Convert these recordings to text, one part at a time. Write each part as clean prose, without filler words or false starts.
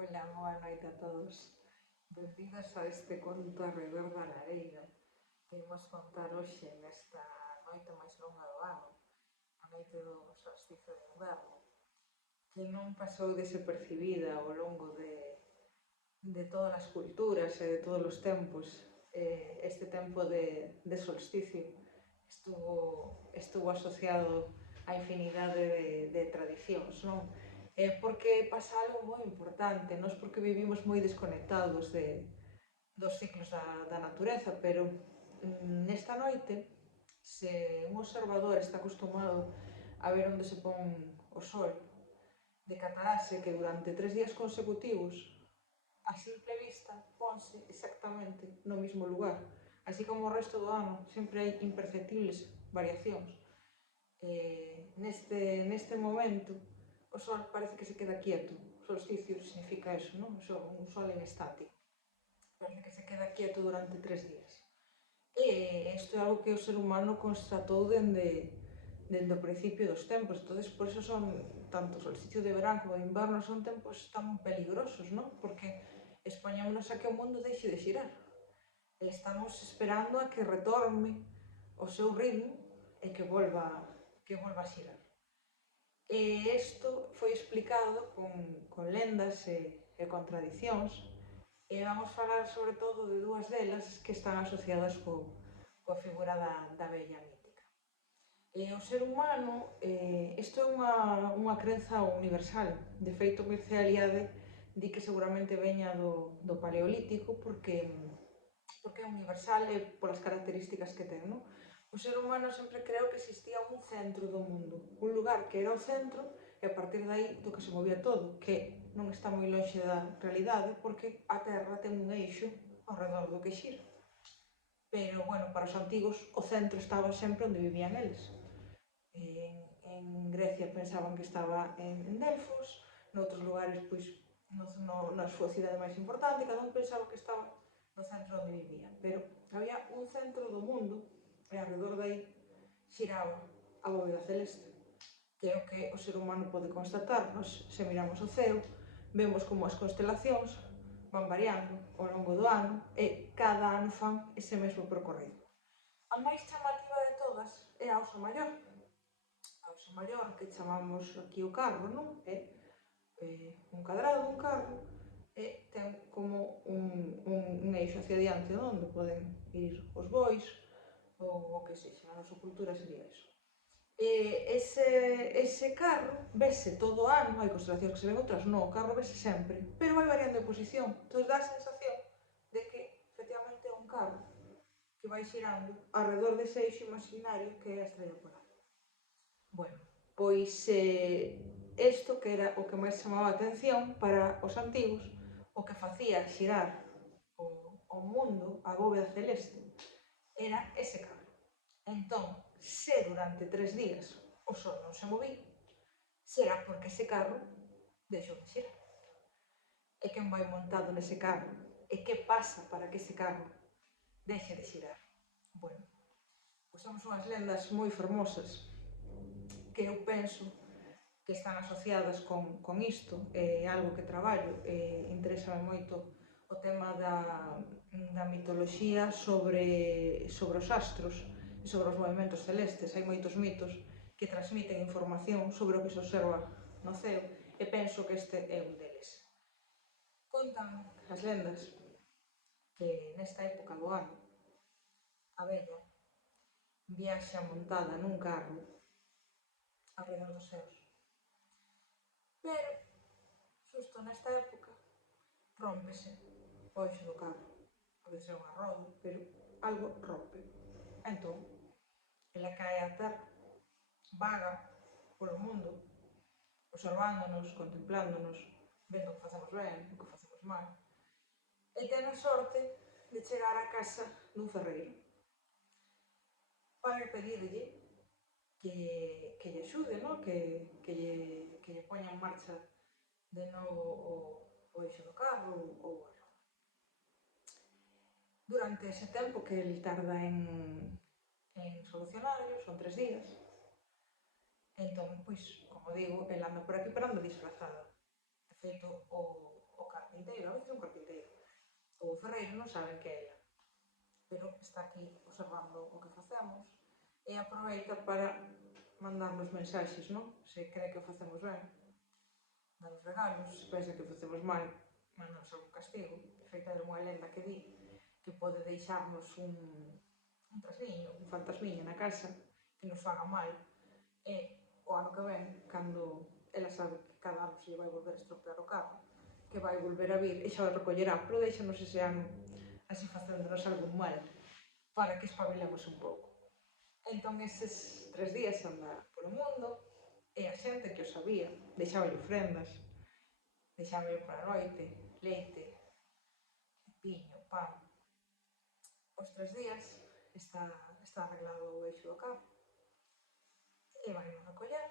Ola, boa noite a todos. Benvidos a este conto Arredor da Lareira que imos contar hoxe nesta noite máis longa do ano, a noite do solsticio de inverno, que non pasou desapercibida ao longo de todas as culturas e de todos os tempos. Este tempo de solsticio estuvo asociado a infinidade de tradicións, non? Porque pasa algo moi importante, nós porque vivimos moi desconectados dos ciclos da natureza, pero nesta noite, se un observador está acostumado a ver onde se pon o sol, decatarase que durante 3 días consecutivos a simple vista ponse exactamente no mismo lugar, así como o resto do ano sempre hai imperceptibles variacións. Neste momento o sol parece que se queda quieto. O solsticio significa eso, non? Un sol en estático. Parece que se queda quieto durante 3 días. E isto é algo que o ser humano constatou dende o principio dos tempos. Entonces, por eso son, tanto o solsticio de verán como de inverno, son tempos tan peligrosos, non? Porque expoñémonos a que o mundo deixe de xirar. Estamos esperando a que retorne o seu ritmo e que volva a xirar. Isto foi explicado con lendas e contradicións, e vamos falar sobre todo de dúas delas que están asociadas coa figura da vella mítica. O ser humano, isto é unha crenza universal. De feito, Mircea Eliade di que seguramente veña do Paleolítico porque é universal e polas características que ten, non? O ser humano sempre creou que existía un centro do mundo, un lugar que era o centro e a partir de aí do que se movía todo, que non está moi lonxe da realidade porque a Terra ten un eixo ao redor do que xira. Pero, bueno, para os antigos o centro estaba sempre onde vivían eles. En Grecia pensaban que estaba en Delfos, noutros lugares, pois, na súa cidade máis importante, cada un pensaba que estaba no centro onde vivía. Pero había un centro do mundo e alrededor de aí xiraba a bóveda celeste, que é o que o ser humano pode constatar. Nos, se miramos o ceo, vemos como as constelacións van variando ao longo do ano e cada ano fan ese mesmo percorrido. A máis chamativa de todas é a Osa Maior. A Osa Maior, que chamamos aquí o carro, non? É un cadrado dun carro e ten como un eixo hacia diante onde poden ir os bois ou o que sexa. Na nosa cultura sería eso. Ese carro vese todo o ano, hai constelacións que se ven, outras non, o carro vese sempre, pero vai variando de posición. Entón dá a sensación de que efectivamente é un carro que vai xirando alrededor dese eixo imaginario que é a estrella polar. Bueno, pois isto que era o que máis chamaba a atención para os antigos, o que facía xirar o mundo, a bóveda celeste, era ese carro. Entón, se durante 3 días o sol non se movía, será porque ese carro deixou de xirar. E quen vai montado nese carro? E que pasa para que ese carro deixe de xirar? Bueno, pois son unhas lendas moi fermosas que eu penso que están asociadas con isto, é algo que traballo, interésame moito o tema da mitoloxía sobre os astros e sobre os movimentos celestes. Hai moitos mitos que transmiten información sobre o que se observa no ceo e penso que este é un deles. Contan as lendas que nesta época do ano a vella viaxa montada nun carro alrededor dos ceos. Pero, xusto nesta época, rómpese o eixo do carro. Pode ser unha roda, pero algo rompe. Entón, ela cae á terra, vaga polo mundo, observándonos, contemplándonos, vendo o que facemos ben, o que facemos mal. E ten a sorte de chegar á casa dun ferreiro para pedirlle que lle axude, non? Que lle poña en marcha de novo o eixo do carro ou a roda. Durante ese tempo que el tarda en solucionarlo, son 3 días, entón, pois, como digo, el anda por aquí pero anda disfrazada. De feito, o carpinteiro, a veces un carpinteiro, ou o ferreiro non saben que é ela, pero está aquí observando o que facemos e aproveita para mandarnos mensaxes, non? Se cree que o facemos ben, danos regalos, se pensa que o facemos mal, mandanos algún castigo. Feita de unha lenda que di que pode deixarnos un trasniño, un fantasmiño na casa que nos faga mal e o ano que ven, cando ela sabe que cada ano se vai volver a estropear o carro, que vai volver a vir e xa o recollerá, pero deixanos ese ano así facéndonos algún mal para que espabilemos un pouco. Entón, eses 3 días anda polo mundo e a xente que o sabía deixaba ofrendas, deixaba para a noite, leite, piño, pan. Os 3 días está arreglado o eixo do carro e vai a recoller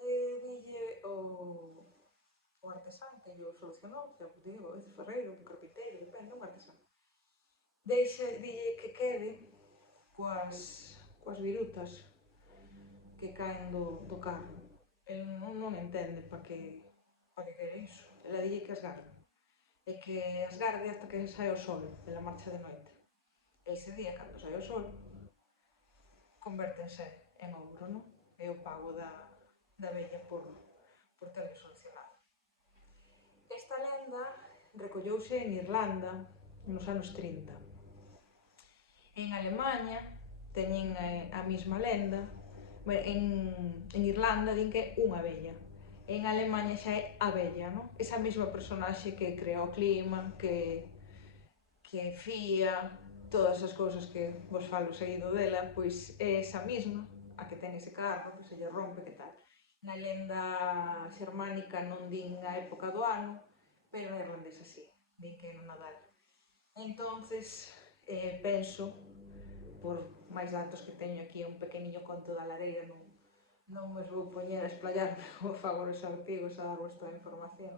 e dille o artesán que lle o solucionou, xa digo, ese ferreiro, un carpinteiro, depende, un artesán. Dille que quede coas virutas que caen do carro. El non entende para que quere iso. Ela dille que as garde. E que as garde ata que saia o sol, pela marcha de noite. E ese día, cando sai o sol, convértense en ouro, non? É o pago da vella por terlo solucionado. Esta lenda recolleuse en Irlanda nos anos 30. En Alemanha teñen a mesma lenda, en Irlanda din que é unha vella. En Alemanha xa é a vella, non? Esa mesma personaxe que crea o clima, que fía, todas as cousas que vos falo seguido dela, pois é esa mesma, a que ten ese carro, que se lle rompe, que tal. Na lenda xermánica non din a época do ano, pero na irlandesa sí, din que é no Nadal. Entonces, penso, por máis datos que teño aquí, un pequeniño conto da lareira, non me vou poñer a esplayarme como fago os artigos a dar toda a información,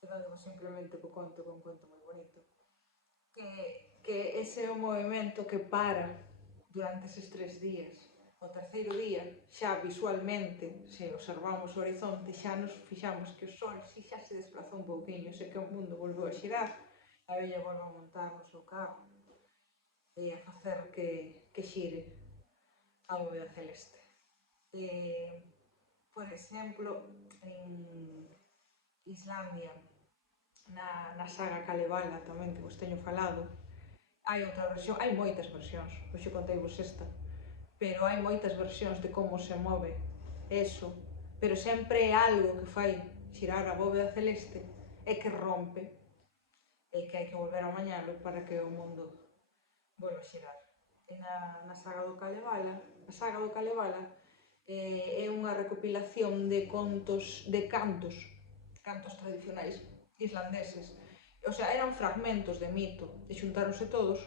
quedademos simplemente co conto, que é un conto moi bonito. Que ese é o movimento que para durante eses 3 días. O terceiro día, xa visualmente, se observamos o horizonte, xa nos fixamos que o sol xa se desplazou un pouquinho, sei que o mundo volveu a xirar, a vella volve a montar no seu carro e a facer que xire a bóveda celeste. Por exemplo, en Islandia, na saga Kalevala tamén que vos teño falado, hai outra versión, hai moitas versións, hoxe conteivos esta, pero hai moitas versións de como se move eso, pero sempre é algo que fai xirar a bóveda celeste e que rompe e que hai que volver a mañalo para que o mundo volva a xirar. E na saga do Kalevala, a saga do Kalevala é unha recopilación de contos, de cantos tradicionais islandeses. O sea, eran fragmentos de mito e xuntáronse todos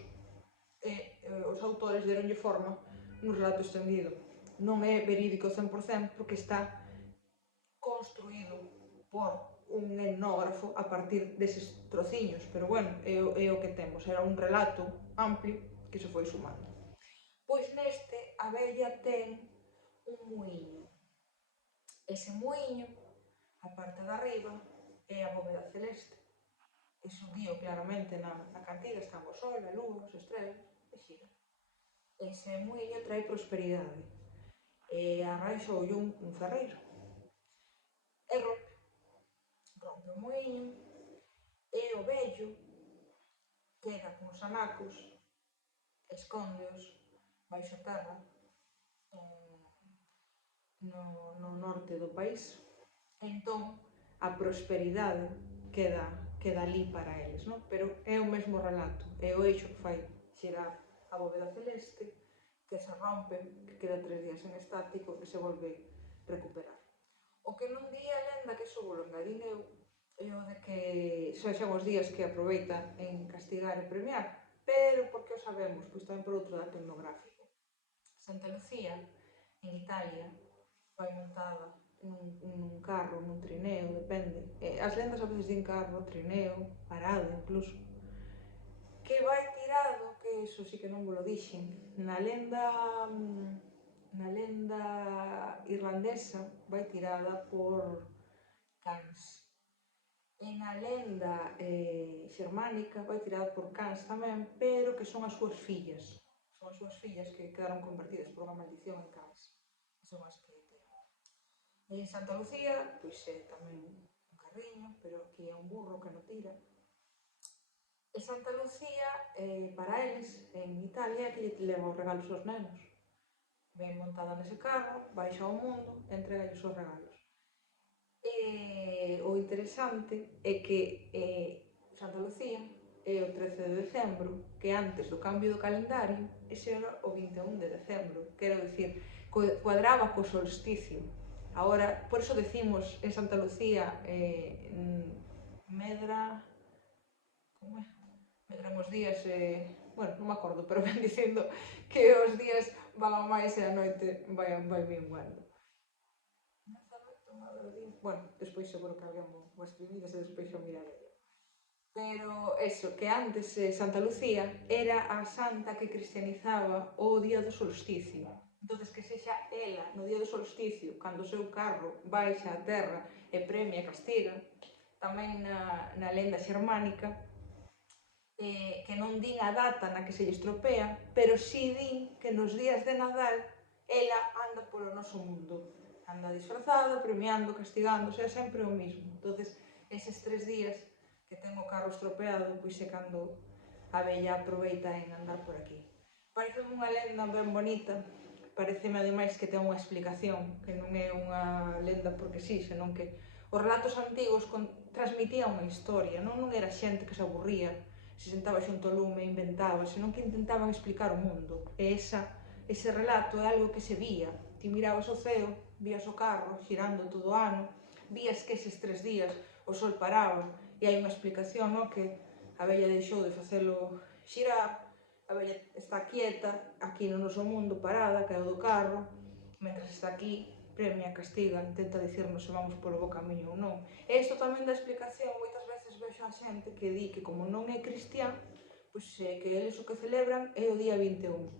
e os autores deronlle forma nun relato extendido. Non é verídico 100% porque está construído por un etnógrafo a partir deses trociños, pero bueno, é o que temos, era un relato amplio que se foi sumando. Pois neste, a vella ten un muiño. Ese muiño, a parte de arriba, é a bóveda celeste. Iso guío claramente na cantiga, están o sol, a luz, as estrelas, e xira. Ese muiño trae prosperidade. E arranxoulle un ferreiro. E rompe o muiño, e o vello queda con os anacos, escóndeos baixo terra, no norte do país. Entón, a prosperidade queda ali para eles, non? Pero é o mesmo relato, é o eixo que fai xirar a bóveda celeste, que se rompe, que queda 3 días en estático e se volve recuperar. O que non di a lenda, que iso volo engadín eu, é o de que xa os días que aproveita en castigar e premiar, pero porque o sabemos? Pois tamén por outro dato etnográfico. Santa Lucía, en Italia, vai montada nun carro, nun trineo, depende. As lendas a veces din carro, trineo, parado incluso. Que vai tirado, que iso sí que non vos lo dixen, na lenda irlandesa vai tirada por cans. E na lenda xermánica vai tirada por cans tamén, pero que son as súas fillas. Son as súas fillas que quedaron convertidas por unha maldición en cans. E son as que tiran. E en Santa Lucía, pois é tamén un carriño, pero aquí é un burro que non tira. E Santa Lucía, para eles, en Italia, é que lle leva os regalos aos nenos. Ven montada nese carro, baixa ao mundo e entrega os regalos. O interesante é que Santa Lucía é o 13 de decembro, que antes do cambio do calendario, ese era o 21 de decembro, quero dicir, cuadraba co solsticio. Agora, por iso decimos en Santa Lucía, medra... como é? Medran os días, bueno, non me acordo, pero ven dicindo que os días van a máis e a noite vai minguando. Bueno, despois seguro que alguén o escribides e despois o mirarei. Pero eso, que antes Santa Lucía era a santa que cristianizaba o día do solsticio. Entonces que sexa ela no día do solsticio, cando o seu carro baixa a terra e premia e castiga, tamén na lenda xermánica, que non din a data na que se lle estropea, pero si din que nos días de Nadal ela anda polo noso mundo. Anda disfrazada, premiando, castigando, é sempre o mismo. Entonces, eses 3 días que ten o carro estropeado, pois é cando a vella aproveita en andar por aquí. Parece unha lenda ben bonita, pareceme ademais que ten unha explicación, que non é unha lenda porque sí, senón que os relatos antigos transmitían unha historia, non era xente que se aburría, se sentaba xunto ao lume e inventaba, senón que intentaban explicar o mundo. E ese relato é algo que se vía. Ti mirabas o ceo, vías o carro xirando todo o ano, vías que eses 3 días o sol paraba e hai unha explicación, no? Que a vella deixou de facelo xirar, a vella está quieta aquí no noso mundo parada, caeu do carro, mentre está aquí premia, castiga, intenta dicirnos se vamos polo bo camiño ou non. E isto tamén dá explicación, moitas veces vexo a xente que di que como non é cristián, pois que eles o que celebran é o día 21.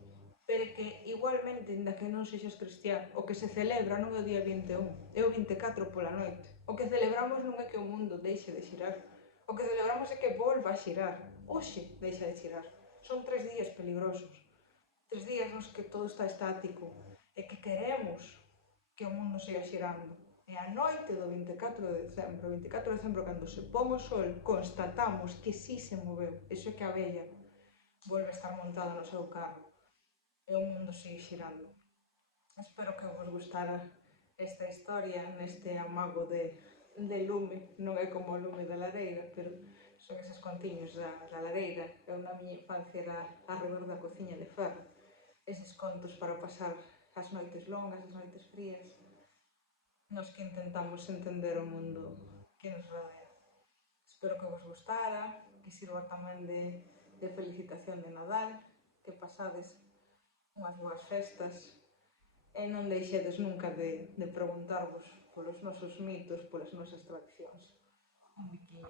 Pero que igualmente, ainda que non sexas cristián, o que se celebra non é o día 21, é o 24 pola noite. O que celebramos non é que o mundo deixe de xirar, o que celebramos é que volva a xirar. Hoxe deixa de xirar. Son 3 días peligrosos, 3 días nos que todo está estático e que queremos que o mundo siga xirando. E a noite do 24 de decembro, o 24 de decembro, cando se pon o sol, constatamos que sí se moveu. Iso é que a vella volve a estar montada no seu carro e o mundo sigue xirando. Espero que vos gustara esta historia neste amago de lume. Non é como o lume da lareira, pero son eses contiños da lareira. Eu na miña infancia era arredor da cociña de ferro. Eses contos para pasar as noites longas, as noites frías, nos que intentamos entender o mundo que nos rodea. Espero que vos gustara, que sirva tamén de felicitación de Nadal, que pasades unhas boas festas e non deixedes nunca de preguntarvos polos nosos mitos, polas nosas tradicións. Un biquiño.